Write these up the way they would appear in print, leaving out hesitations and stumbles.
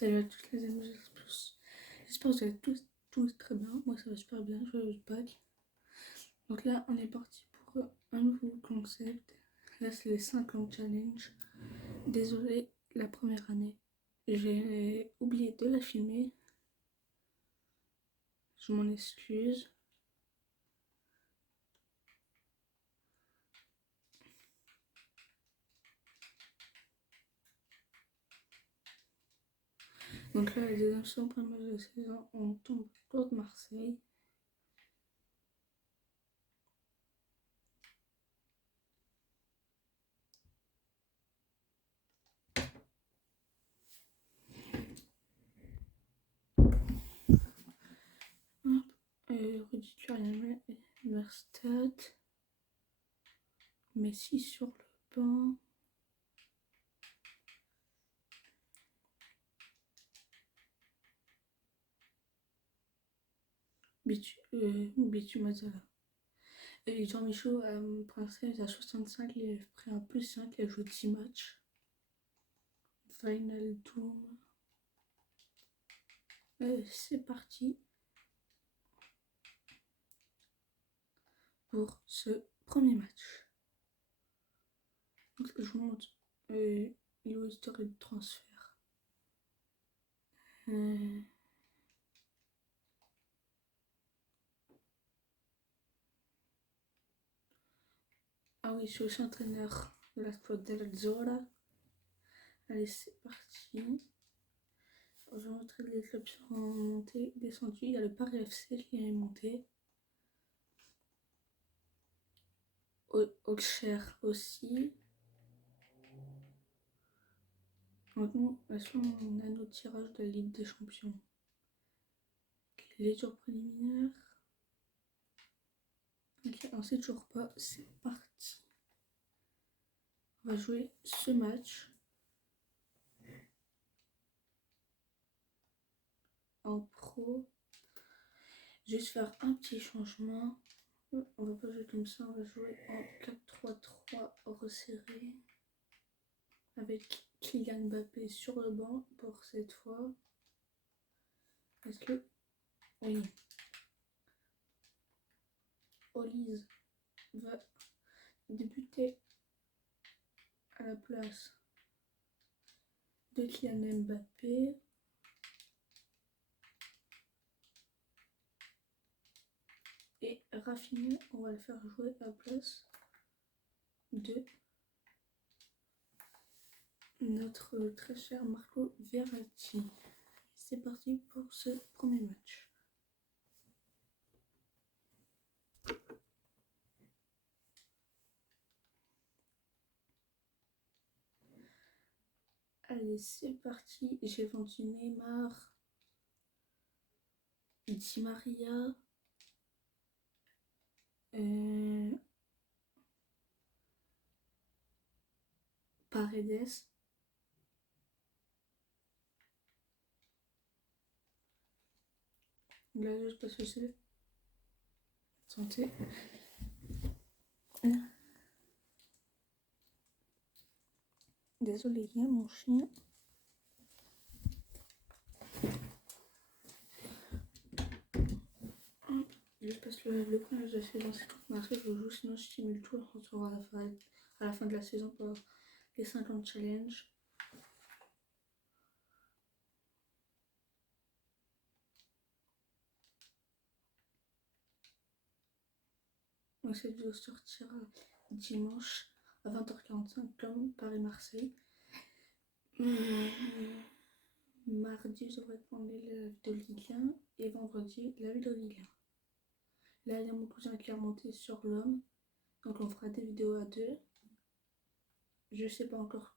Salut à toutes les amis, j'espère que vous allez tous très bien. Moi ça va super bien, je vais Pâques. Donc là on est parti pour un nouveau concept. Là c'est les 50 challenge. Désolé, la première année, j'ai oublié de la filmer. Je m'en excuse. Donc là, la deuxième saison, première match de saison, on tombe contre Marseille. Rudy Curien, Verstappen, Messi sur le banc. Bitu Mazala. Et Jean-Michel Princesse à 65, il a pris un plus 5, il a joué 10 matchs. Final Doom. C'est parti pour ce premier match. Donc, je vous montre l'historique de transfert. Ah oui, je suis aussi entraîneur de la squad del Zola. Allez, c'est parti. Je vais montrer les clubs qui sont montés, descendus. Il y a le Paris FC qui est monté. Auxerre aussi. Maintenant, on a notre tirage de la Ligue des Champions. Les tours préliminaires. Ok, on sait toujours pas. C'est parti. On va jouer ce match. En pro. Juste faire un petit changement. On va pas jouer comme ça. On va jouer en 4-3-3 resserré. Avec Kylian Mbappé sur le banc pour cette fois. Est-ce que... Oui. Olise va débuter à la place de Kylian Mbappé. Et Rafinha, on va le faire jouer à la place de notre très cher Marco Verratti. C'est parti pour ce premier match. Allez, c'est parti. J'ai vendu Neymar, Di Maria, Paredes. Là, juste parce que c'est santé. Désolé, il y a mon chien. Juste parce que le premier de la saison, c'est contre Marseille, je joue, sinon je stimule tout. On se revoit à la fin de la saison pour les 50 challenges. Donc cette vidéo sortira dimanche à 20h45 comme Paris-Marseille. Mardi, je devrais prendre la vidéo Ligue 1 et vendredi, la vidéo Ligue 1. Là, il y a mon cousin qui est remonté sur l'homme. Donc on fera des vidéos à deux. Je sais pas encore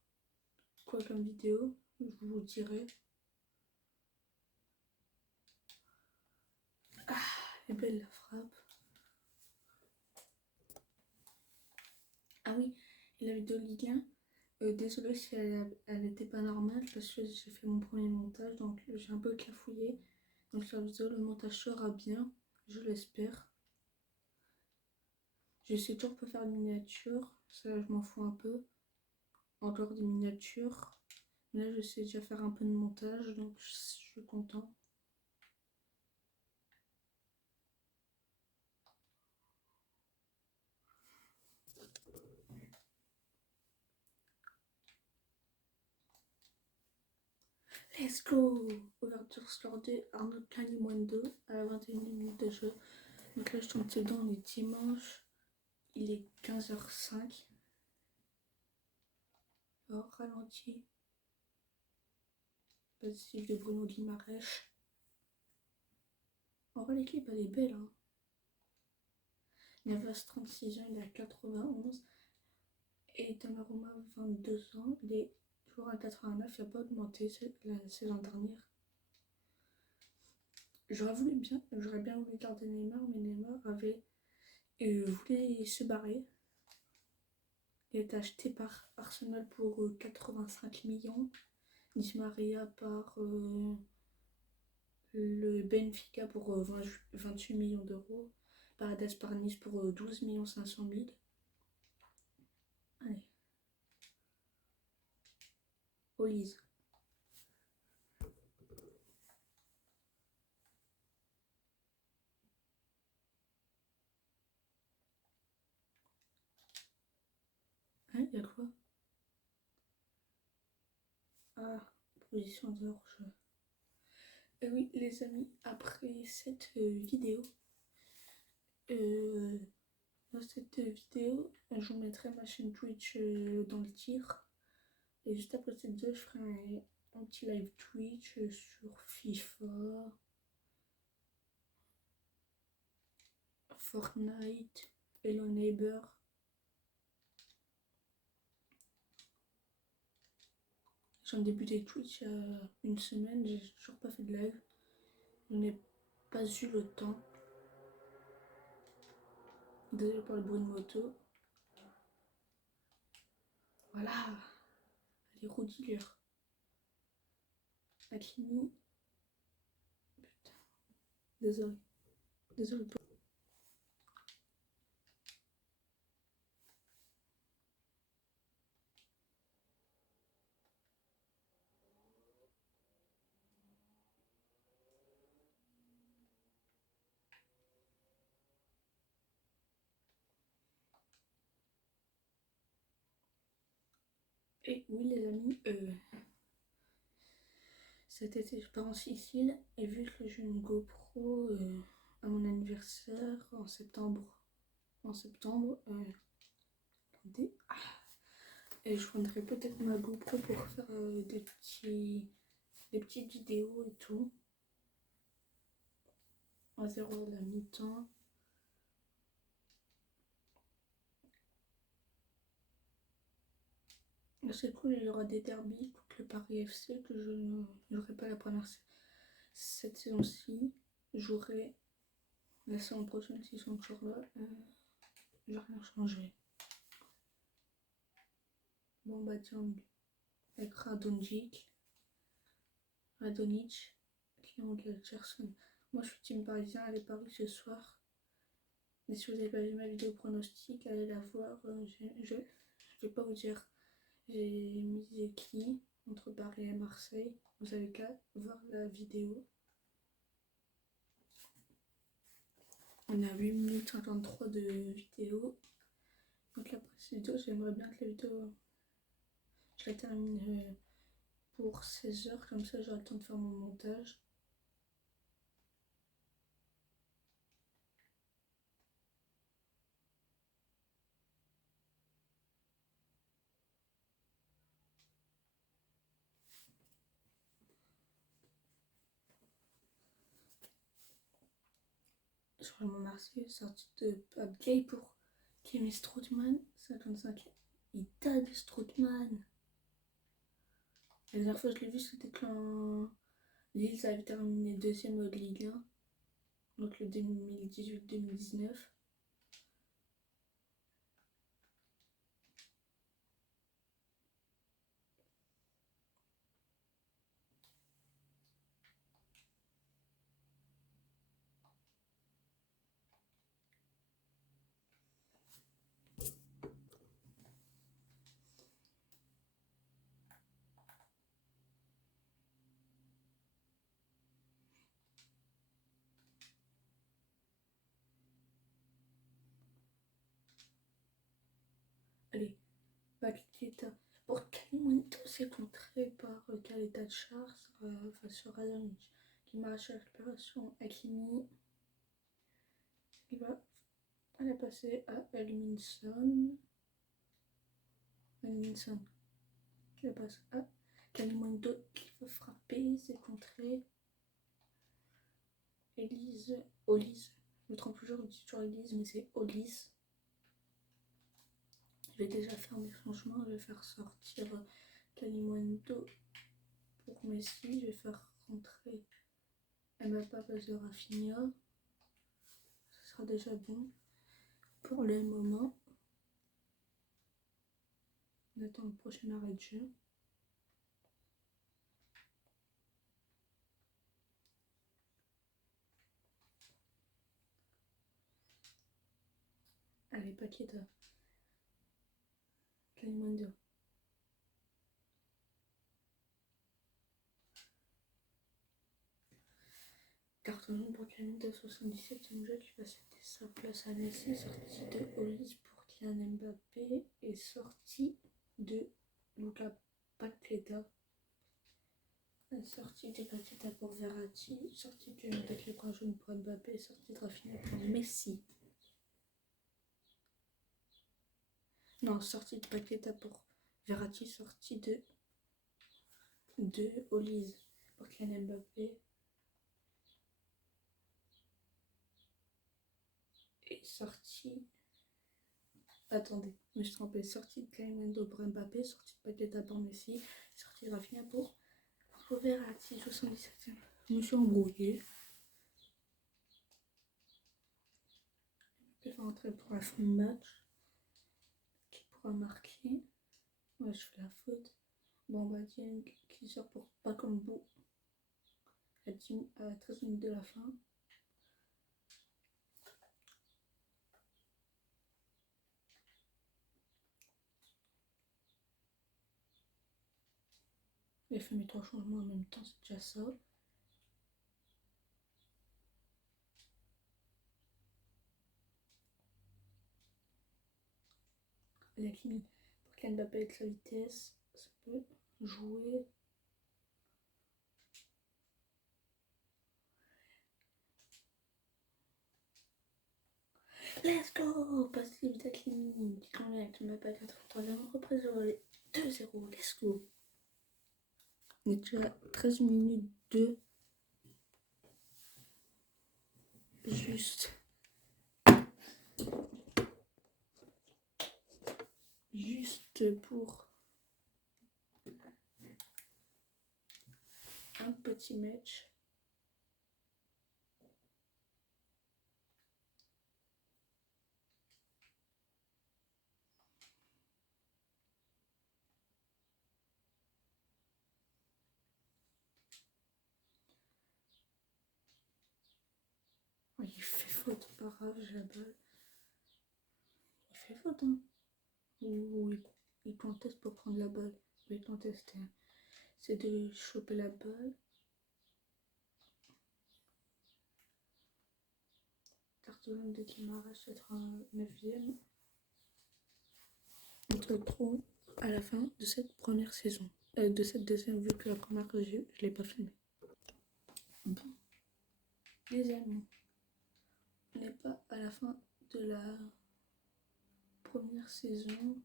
quoi comme vidéo, je vous dirai. Ah, elle est belle la frappe. Ah oui, et la vidéo Ligue 1, désolée si elle n'était pas normale parce que j'ai fait mon premier montage, donc j'ai un peu clafouillé. Donc la vidéo, le montage sera bien, je l'espère. Je sais toujours pas faire de miniature, ça je m'en fous un peu. Encore des miniatures. Là, je sais déjà faire un peu de montage, donc je suis content. Let's go! Ouverture score 2, Arnaud Calimundo à la 21e minute de jeu. Donc là, je tombe dedans, on est dimanche. Il est 15h05. Alors, ralenti. Passif de Bruno Guimaraes. En vrai, l'équipe, elle est belle. Hein. Navas, 36 ans, il est à 91. Et Donnarumma, 22 ans, il est toujours à 89. Il n'a pas augmenté la saison dernière. J'aurais bien voulu garder Neymar, mais Neymar voulait se barrer. Il a été acheté par Arsenal pour 85 millions. Di Maria par le Benfica pour 28 millions d'euros. Paredes par Nice pour 12 500 000. Allez. Olise. Hein, il y a quoi? Ah, position de hors-jeu. Et oui, les amis, après cette vidéo, dans cette vidéo, je vous mettrai ma chaîne Twitch dans le tir. Et juste après cette vidéo, je ferai un petit live Twitch sur FIFA, Fortnite, Hello Neighbor. J'ai débuté Twitch il y a une semaine, j'ai toujours pas fait de live. Je n'ai pas eu le temps. Désolé pour le bruit de moto. Voilà. Allez, Roudiller. Hakimi. Putain. Désolé. Désolé pour... Et oui les amis, cet été je pars en Sicile et vu que j'ai une GoPro à mon anniversaire en septembre, et je prendrai peut-être ma GoPro pour faire des petites vidéos et tout. À 0 de la mi-temps. C'est cool, il y aura des derbies contre le Paris FC que je n'aurai pas la première cette saison-ci. J'aurai la saison prochaine s'ils sont toujours là. Je vais rien changer. Bon bah tiens, avec Radonjic, client de Gerson. Moi je suis team parisien, allez Paris ce soir. Mais si vous n'avez pas vu ma vidéo pronostic, allez la voir. Je vais pas vous dire. J'ai misé qui entre Paris et Marseille. Vous avez qu'à voir la vidéo. On a 8 minutes 53 de vidéo. Donc après cette vidéo, j'aimerais bien que la vidéo, je la termine pour 16 heures. Comme ça, j'aurai le temps de faire mon montage. Sur le Marseille, sortie de Gay pour Kevin Strootman, 55. Il tape Strootman. La dernière fois que je l'ai vu, c'était quand Lille avait terminé deuxième de Ligue 1, donc le 2018-2019. Paqueta. Pour Kalimundo, c'est contré par Kaleta Char face à Radonjic qui marche à récupération. Hakimi qui va aller passer à Elminson. Elminson qui va passer à Kalimundo qui va frapper, c'est contré. Olise, je me trompe toujours, je dis toujours Elise, mais c'est Olise. Je vais déjà faire mes changements, je vais faire sortir Kalimundo pour Messi, je vais faire rentrer Mbappé à place de Rafinha. Ce sera déjà bon pour le moment. On attend le prochain arrêt de jeu. Allez, Paqueta. Kalimundo. Carton jaune pour Kalimundo, 77e jeu qui va céder sa place à Messi. Sortie de Olise pour Kylian Mbappé et sortie de Luka Paqueta. Sortie de Paqueta pour Verratti. Sortie de avec le point jaune pour Mbappé. Sortie de Rafinha pour Messi. Non, sortie de Paqueta pour Verratti. Sortie de Olise pour Kylian Mbappé. Et sortie. Attendez, je me suis trompée. Sortie de Kalimundo pour Mbappé. Sortie de Paqueta pour Messi. Sortie de Rafinha pour Verratti, 77e. Je me suis embrouillée. Je vais rentrer pour la fin de match. Qui pourra marquer? Ouais, je fais la faute. Bon, bah, Dieng qui sort pour Bakambu à 13 minutes de la fin. J'ai fait mes 3 changements en même temps, c'est déjà ça. Et Hakimi pour Kylian Mbappé avec sa vitesse, ça peut jouer. Let's go! Passe vite Hakimi qui convient avec Mbappé à 83e reprise de volley. 2-0, let's go! On est déjà à 13 minutes de juste pour un petit match. Il fait faute, pas grave, j'ai la balle. Il fait faute, hein. Ou il conteste pour prendre la balle. Il conteste, hein. C'est de choper la balle. Carton de Guimaraes, 89e. On se retrouve à la fin de cette première saison. De cette deuxième, vu que la première que j'ai, je l'ai pas filmée. Bon, les amis, on n'est pas à la fin de la première saison.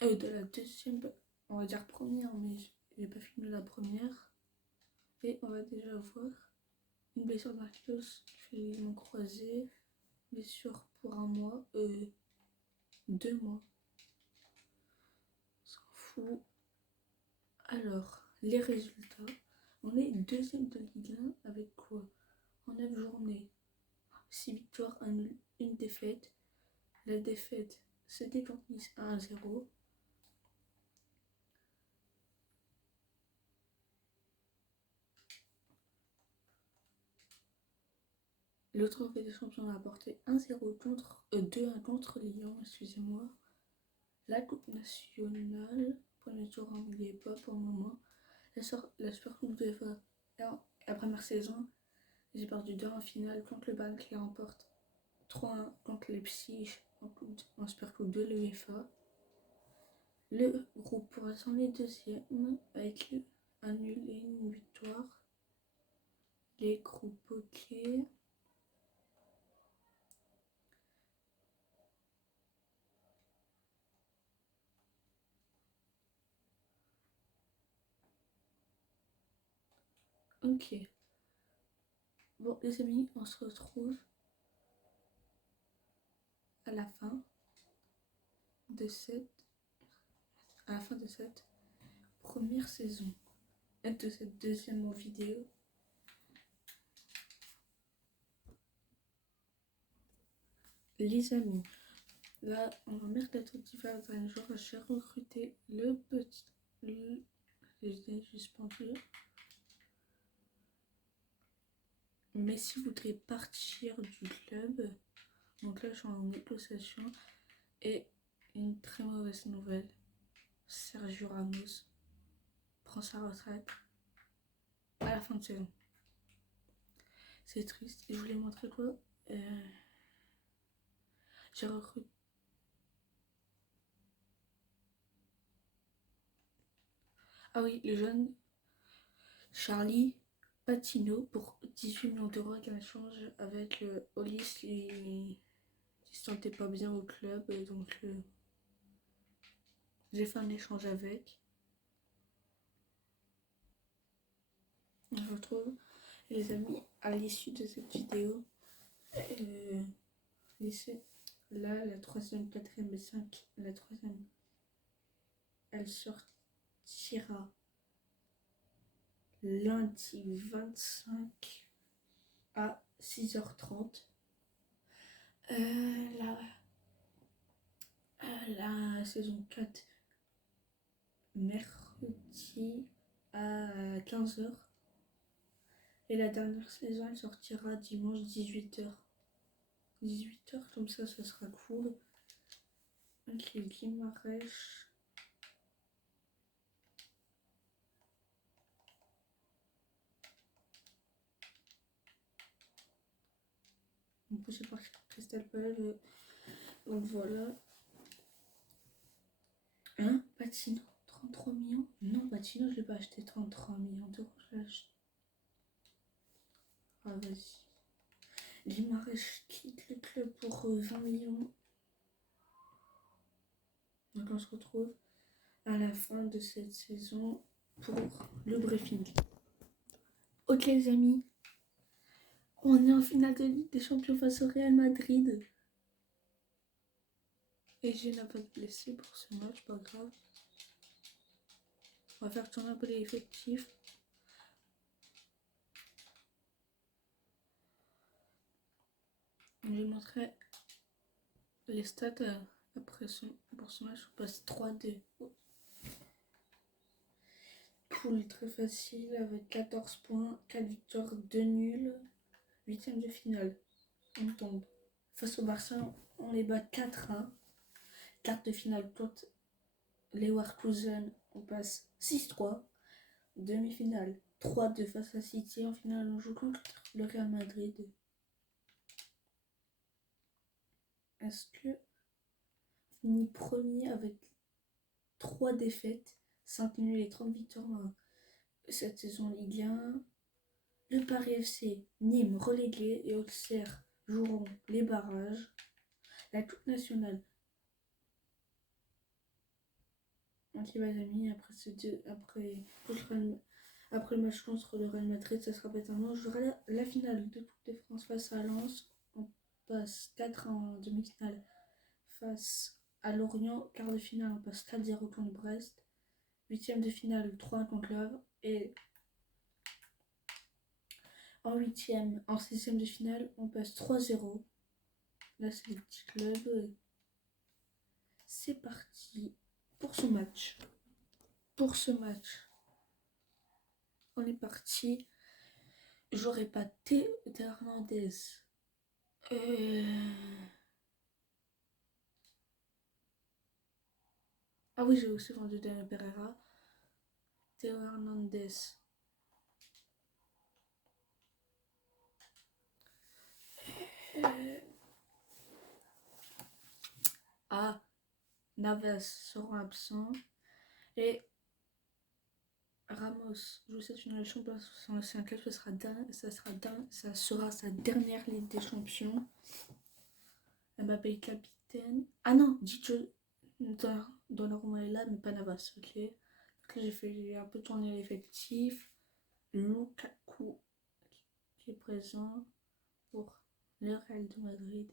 De la deuxième, on va dire première, mais j'ai pas filmé la première. Et on va déjà voir une blessure d'Arcos qui fait les ligaments croisés. Blessure pour 1 mois, 2 mois. On s'en fout. Alors, les résultats. On est deuxième de Ligue 1 avec quoi? En 9 journées, 6 victoires, 1 nul, 1 défaite. La défaite, c'était contre Nice 1-0. Le trophée des champions a apporté 1-0 contre 2-1 contre Lyon, excusez-moi. La Coupe nationale, premier tour en n'y est pas pour le moment. La Super Coupe de UEFA, la première saison, j'ai perdu 2 en finale contre le Bayern qui remporte 3-1 contre Leipzig en Super Coupe de l'UEFA. Le groupe pour l'instant les deuxièmes avec annulé une victoire. Les groupes OK. Ok. Bon les amis, on se retrouve à la fin de cette première saison et de cette deuxième vidéo. Les amis, là on va mettre l'attractif à un jour. J'ai recruté le petit. J'ai suspendu. Mais si vous voudrez partir du club, donc là je suis en négociation. Et une très mauvaise nouvelle, Sergio Ramos prend sa retraite à la fin de saison. C'est triste. Et je voulais montrer quoi j'ai recruté. Ah oui, le jeune Charlie Patino pour 18 millions d'euros avec un échange avec Olis. Il se sentait pas bien au club, donc j'ai fait un échange avec. On se retrouve les amis à l'issue de cette vidéo. Là, la troisième, quatrième et 5, la troisième, elle sortira lundi 25 à 6h30. La saison 4, mercredi à 15h. Et la dernière saison, elle sortira dimanche 18h. 18h, comme ça sera cool. Ok, Guimarães. Poussé par Crystal Palace. Donc voilà. Hein, Patino, 33 millions. Non, Patino, je l'ai pas acheté 33 millions d'euros. Je l'ai acheté. Ah, vas-y. Guimarães quitte le club pour 20 millions. Donc on se retrouve à la fin de cette saison pour le briefing. Ok les amis, on est en finale de Ligue des Champions face au Real Madrid. Et je n'ai pas de blessé pour ce match, pas grave. On va faire tourner un peu les effectifs. Je vais montrer les stats après pour ce match. On passe 3-2. Poule très facile avec 14 points, 4 victoires, 2 nuls. 8ème de finale. On tombe. Face au Barça, on les bat 4-1. Quart de finale contre Leverkusen, on passe 6-3. Demi-finale 3-2 face à City. En finale, on joue contre le Real Madrid. Est-ce que finit premier avec 3 défaites, 5 nuls et 30 victoires cette saison Ligue 1. Le Paris FC, Nîmes relégué et Auxerre joueront les barrages. La Coupe nationale. Ok les amis, après le match contre le Real Madrid, ça sera peut-être un match. Je jouerai la finale de Coupe de France face à Lens. On passe 4 en demi-finale face à Lorient. Quart de finale, on passe 4-0 contre Brest. 8ème de finale, 3-1 contre Le Havre. Et en 6ème de finale, on passe 3-0. Là, c'est les petits clubs. C'est parti pour ce match. On est parti. J'aurais pas Théo Hernandez. Ah oui, j'ai aussi vendu Daniel Pereira. Théo Hernandez. Ah, Navas seront absents. Et Ramos joue cette finalisation pour son ancien club. Ça sera sa dernière Ligue des Champions. Mbappé capitaine. Ah non, Dicho Donnarumma est là, mais pas Navas. Ok. Donc là, j'ai un peu tourné l'effectif. Lukaku qui est présent pour le Real de Madrid.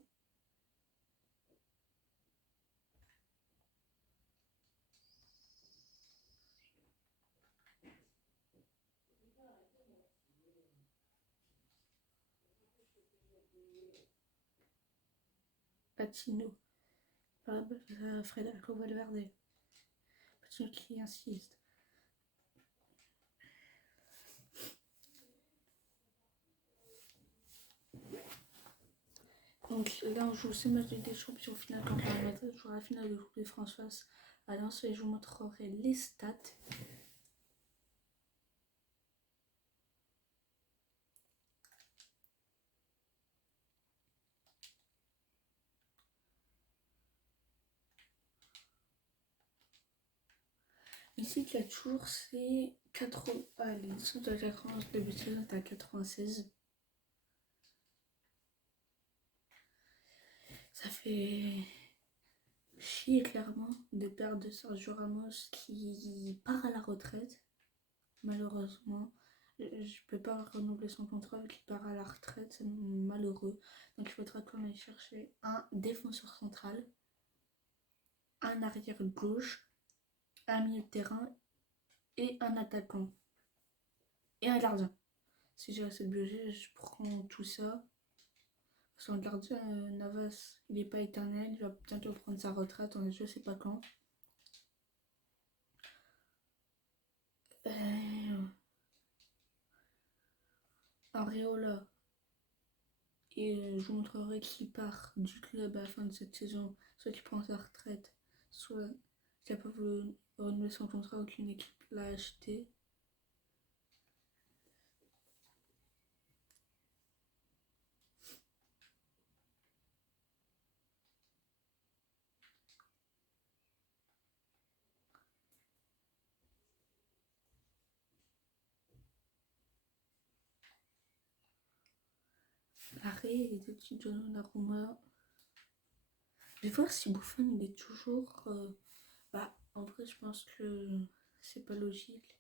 Patino. Federico Valverde. Patino qui insiste. Donc là, on joue ce match de des champions finale contre le Madrid. On jouera la finale de Coupe de France face à Lens et je vous montrerai les stats. Ici, il y a toujours c'est 80. Ah, les sont à 80, le but est à 96. Ça fait chier clairement de perdre Sergio Ramos qui part à la retraite. Malheureusement, je peux pas renouveler son contrat vu qu'il part à la retraite, c'est malheureux. Donc il faudra qu'on aille chercher un défenseur central, un arrière gauche, un milieu de terrain et un attaquant. Et un gardien. Si j'ai assez de budget, je prends tout ça. Son gardien, Navas, il n'est pas éternel, il va bientôt prendre sa retraite, je sais pas quand. Areola, et je vous montrerai qui part du club à la fin de cette saison, soit qui prend sa retraite, soit qui n'a pas voulu renouveler son contrat, aucune équipe l'a acheté. L'arrêt de Donnarumma. Je vais voir si Buffon il est toujours. Bah, en vrai, je pense que c'est pas logique.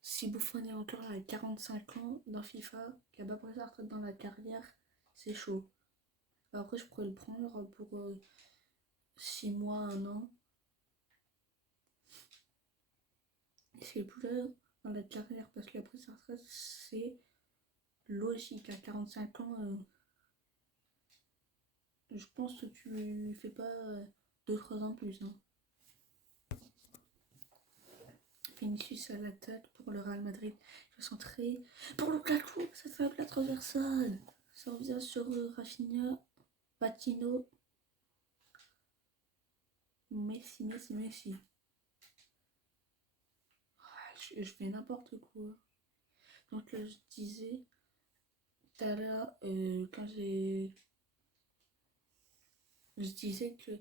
Si Buffon est encore à 45 ans dans FIFA, qui a pas pris sa retraite dans la carrière, c'est chaud. Après, je pourrais le prendre pour 6 mois, 1 an. Et s'il est plus là dans la carrière parce qu'il a pris sa retraite, c'est logique. À 45 ans, je pense que tu fais pas 2-3 ans plus. Hein. Vinicius à l'attaque pour le Real Madrid. Il va centrer pour Lukaku. Ça fait la transversale. Ça revient sur Rafinha, Patino, Messi. Je fais n'importe quoi. Donc là, je disais, tout à l'heure, quand je disais que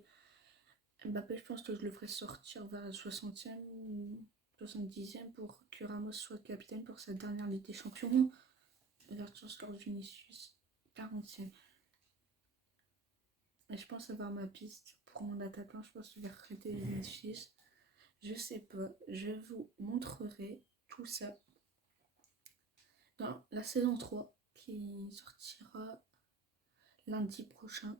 Mbappé, je pense que je le ferais sortir vers la 60e, 70e pour que Ramos soit capitaine pour sa dernière Ligue des Champions. Ouverture score Vinicius, 40e. Et je pense avoir ma piste pour mon attaquant. Je pense que je vais recruter Vinicius. Je sais pas. Je vous montrerai tout ça dans la saison 3 qui sortira lundi prochain.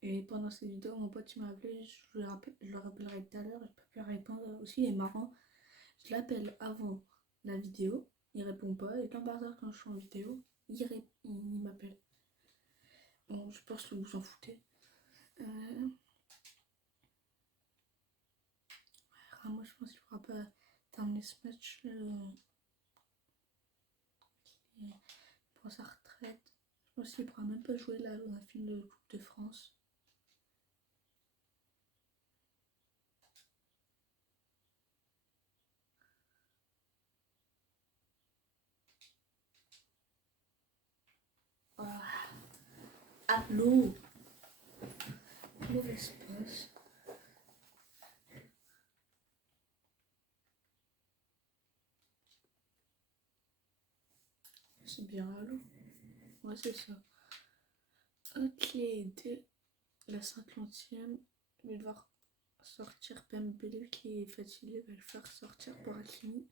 Et pendant cette vidéo, mon pote m'a appelé, je le rappellerai tout à l'heure, je peux plus répondre. Aussi, il est marrant. Je l'appelle avant la vidéo, il répond pas. Et quand par hasard, quand je suis en vidéo, il m'appelle. Bon, je pense que vous en foutez. Moi, je pense qu'il ne pourra pas terminer ce match. prend sa retraite. Je pense qu'il ne pourra même pas jouer là dans la finale de Coupe de France. Ah, allô, mauvaise passe. C'est bien allô. Ouais, c'est ça. Ok, dès la 50e, il va devoir sortir Pembele qui est fatigué, va le faire sortir pour Hakimi.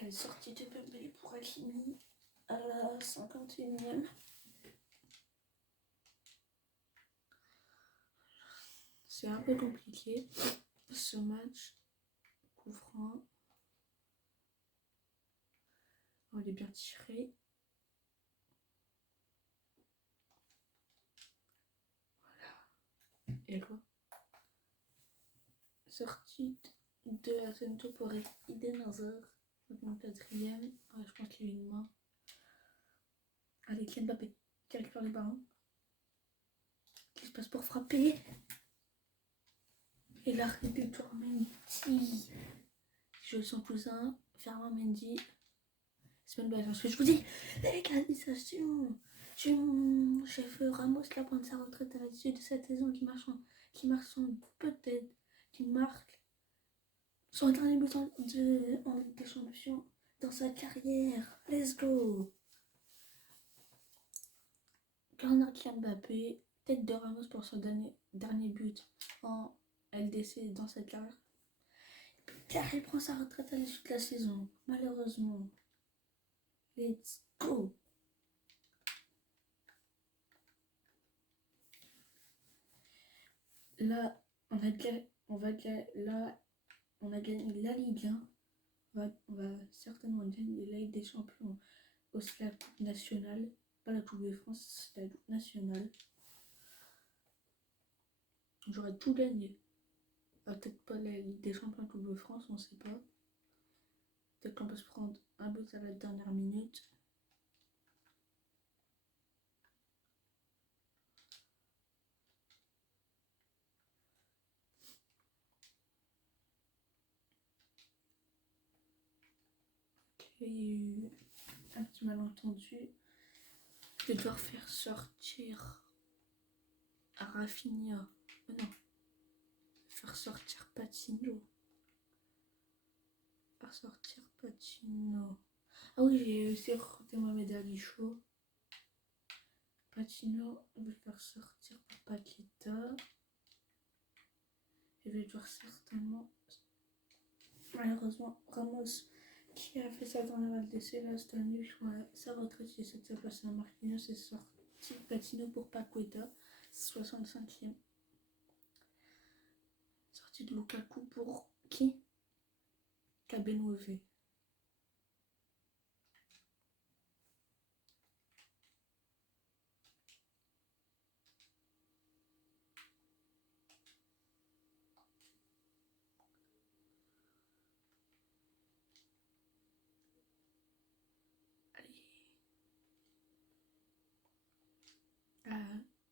La sortie de Pembele pour Hakimi à la 51e. C'est un peu compliqué ce match. Coup franc. On est bien tiré. Voilà. Et quoi? Sortie de Asento pour Eden Hazard. 4e. Ouais, je pense qu'il y a une main. Allez, Kylian Mbappé qui récupère les ballons. Qui se passe pour frapper. Et l'arrêt de Mendy. Je son cousin, Ferland Mendy. C'est une belle chose que je vous dis. L'égalisation. Chef Ramos qui va prendre sa retraite à l'issue de cette saison, qui marque son peut-être, qui marque son dernier but en Ligue des Champions dans sa carrière. Let's go. Corner Kylian Mbappé, tête de Ramos pour son dernier but en LDC dans cette carrière. Car il prend sa retraite à l'issue de la saison, malheureusement. Let's go. Là, on a gagné la Ligue 1. On va certainement gagner la Ligue des Champions. Aussi la Coupe nationale. Pas la Coupe de France, c'est la Coupe nationale. J'aurais tout gagné. Peut-être pas la Ligue des Champions, Coupe de France, on sait pas. Peut-être qu'on peut se prendre un but à la dernière minute. Il y a eu un petit malentendu. Je vais devoir faire sortir Rafinha. Oh non. Faire sortir Patino. Ah oui, j'ai aussi recruté Mohamed Ali Chaud. Patino, je vais le faire sortir pour Paqueta. Je vais devoir certainement, malheureusement, Ramos qui a fait sa dernière LDC là cette année, sa retraite, il s'est passé à Marquinhos, c'est sorti Patino pour Paqueta, 65e. Sortie de Lukaku pour qui? Kabenove.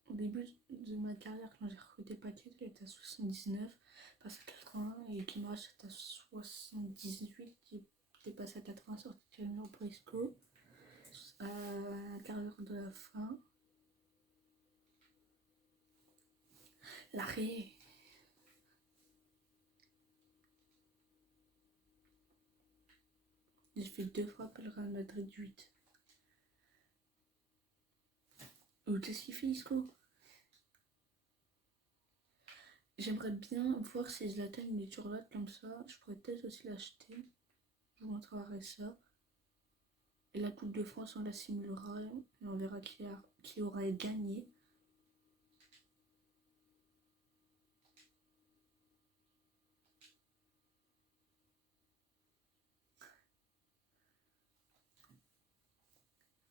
Au début de ma carrière, quand j'ai recruté Paquet, il était à 79, passé à 80, et Kimrach était à 78, qui était passé à 80, sorti de Cameron Briscoe, à la carrière de la fin. L'arrêt. J'ai fait 2 fois pour le Real Madrid 8. Qu'est-ce qu'il fait, Isco? J'aimerais bien voir si Zlatan il est toujours là comme ça. Je pourrais peut-être aussi l'acheter. Je vous montrerai ça. Et la Coupe de France, on la simulera et on verra qui aura gagné.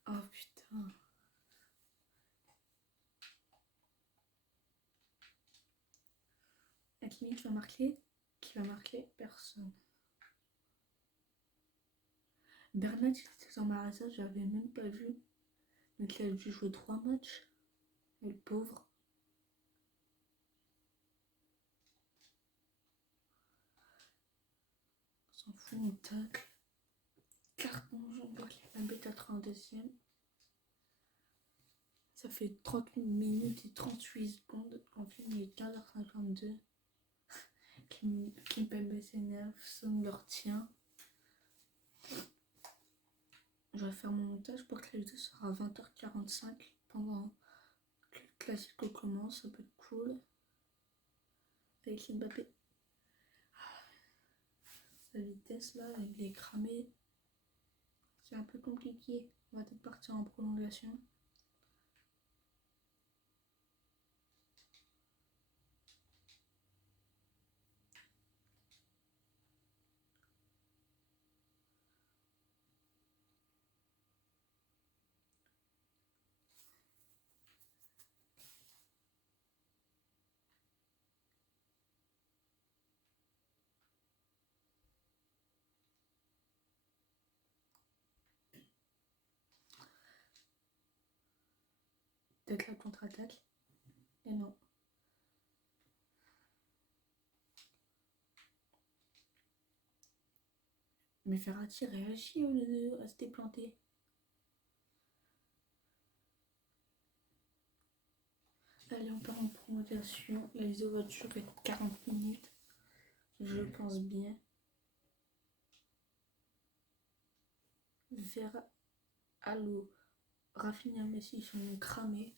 Oh putain. Hakimi qui va marquer. Qui va marquer? Personne. Bernat, il était dans ma réserve, j'avais même pas vu. Donc il a dû jouer 3 matchs. Et le pauvre. On s'en fout, on tacle. Carton jaune, la bête à 32e. Ça fait 31 minutes et 38 secondes. En film, il est 15h52. Kimpembe s'énerve, Son leur tient. Je vais faire mon montage pour que la vidéo sera à 20h45 pendant que le classico commence. Ça peut être cool. Avec Mbappé. Sa vitesse là, il est cramé. C'est un peu compliqué. On va peut-être partir en prolongation. Peut-être la contre-attaque. Et non. Mais Verratti réagit au lieu de rester planté. Allez, on part en prolongation. La vidéo va durer 40 minutes. Je pense bien. Allo, Rafinha, Messi, ils sont cramés.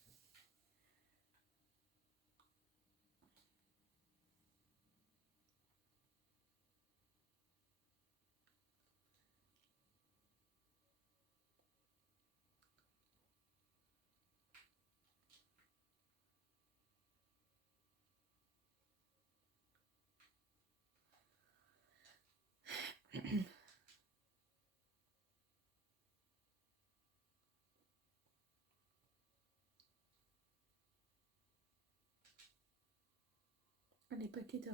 Allez, Paqueta.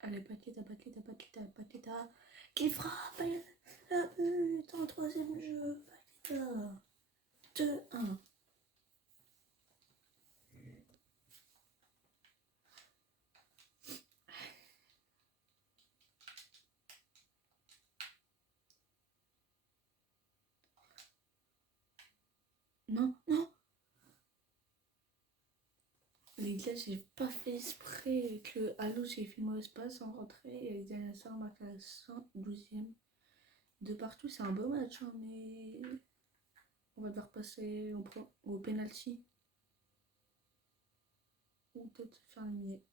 Allez, Paqueta. Qui frappe la but en troisième jeu. Paqueta. 2-1. Non. Les gars, j'ai pas fait exprès que Allo, j'ai fait le mauvais passe en rentrée et Diana Sarr marque à la 112e. De partout, c'est un beau match, hein, mais on va devoir passer au penalty. Ou peut-être se faire éliminer.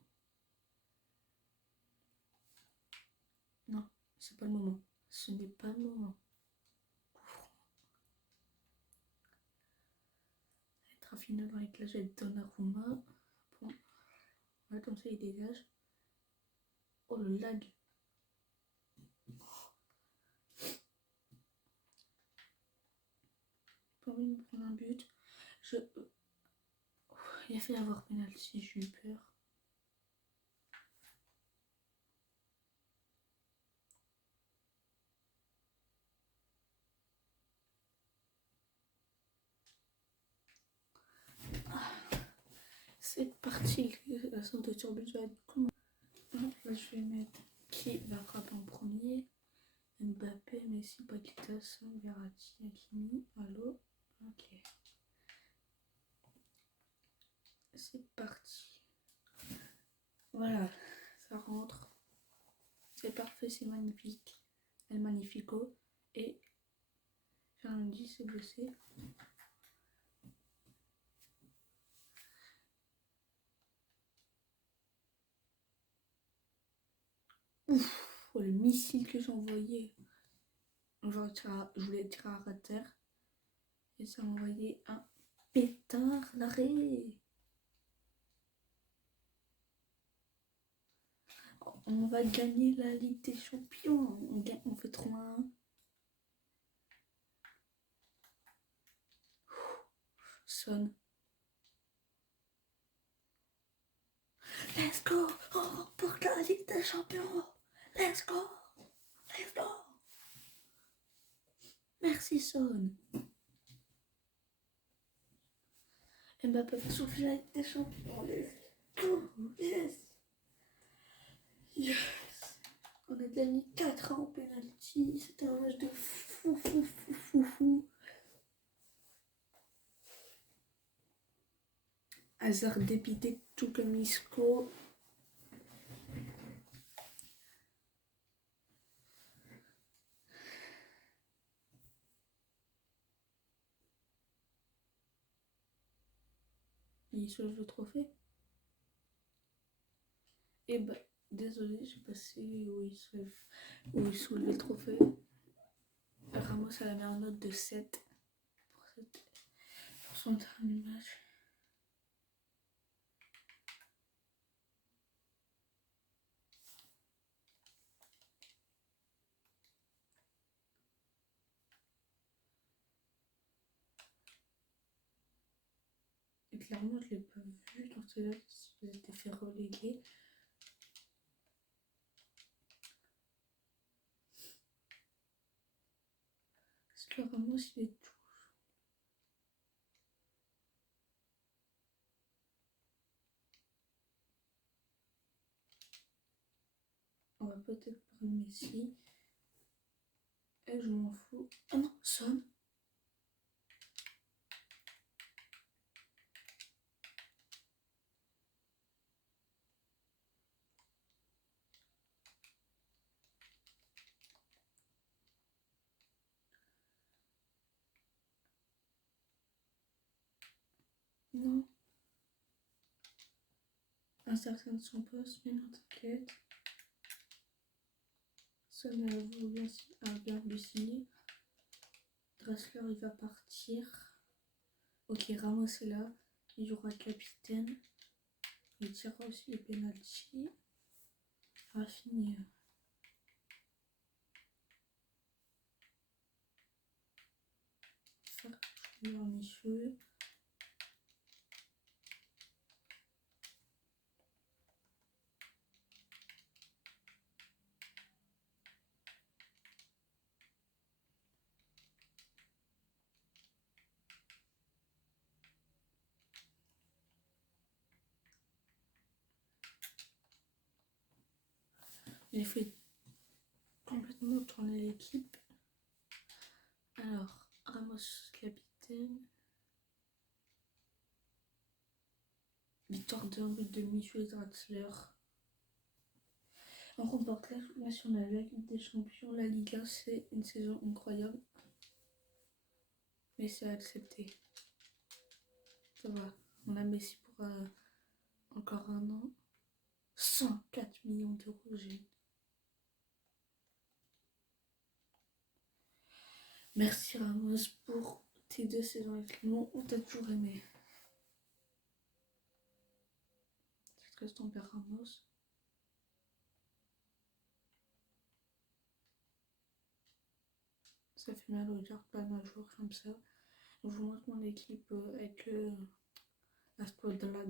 Non, c'est pas le moment. Ce n'est pas le moment. Être affiné avec la jet de Donnarumma. Bon. Ouais, comme ça, il dégage. Oh, le lag. Pas envie de me prendre un but. Il a fait avoir penalty, j'ai eu peur. C'est parti, la sorte de turbulence va être comment. Là, je vais mettre qui va frapper en premier. Mbappé, Messi, Paqueta, Son, Verratti, Hakimi, Allo. Ok. C'est parti. Voilà, ça rentre. C'est parfait, c'est magnifique. El Magnifico. Et Fernandinho s'est blessé. Ouf, oh, le missile que j'ai envoyé. Genre, je voulais tirer à terre. Et ça m'a envoyé un pétard d'arrêt. On va gagner la Ligue des Champions. On fait 3-1. Sonne. Let's go. On remporte la Ligue des Champions. Let's go. Let's go. Merci Son. Mbappé va souffler la Ligue des Champions. Let's go. Yes. Yes. On a gagné 4 ans en penalty. C'était un match de fou. Hazard dépité tout comme Isco. Il soulève le trophée. Et bah, désolé, j'ai passé où il soulève le trophée. Ramos a la meilleure note de 7 pour son dernier match. Et clairement, je ne l'ai pas vu dans ce là, il a été fait reléguer. Parce que Ramos, il est tout. On va peut-être prendre Messi. Et je m'en fous. Ah non, Son. Non. Incertain de son poste, mais non, t'inquiète. Son a bien lui signer. Dressler, il va partir. Ok, Ramos est là. Il jouera capitaine. Il tirera aussi les pénaltys. Rafinha. Faire joueur Michel. J'ai fait complètement tourner l'équipe. Alors, Ramos capitaine. Victoire d'un but de Michel Draxler. On remporte la Coupe nationale, la Ligue des Champions, la Liga. C'est une saison incroyable. Mais c'est accepté. Ça va. On a Messi pour encore un an. 104 millions d'euros, j'ai. Merci Ramos pour tes 2 saisons avec nous. On t'a toujours aimé. C'est très ton père Ramos. Ça fait mal au cœur pas un jour comme ça. Je vous montre mon équipe avec la Squadra.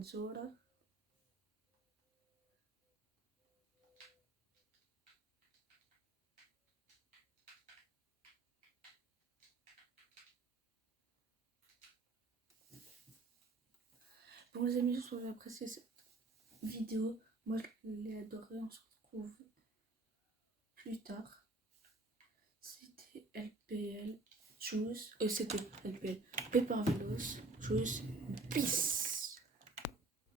Bon les amis, j'espère que vous avez apprécié cette vidéo. Moi je l'ai adoré. On se retrouve plus tard. C'était LPL. Choose. C'était LPL. Pépin Velos. Choose. Peace.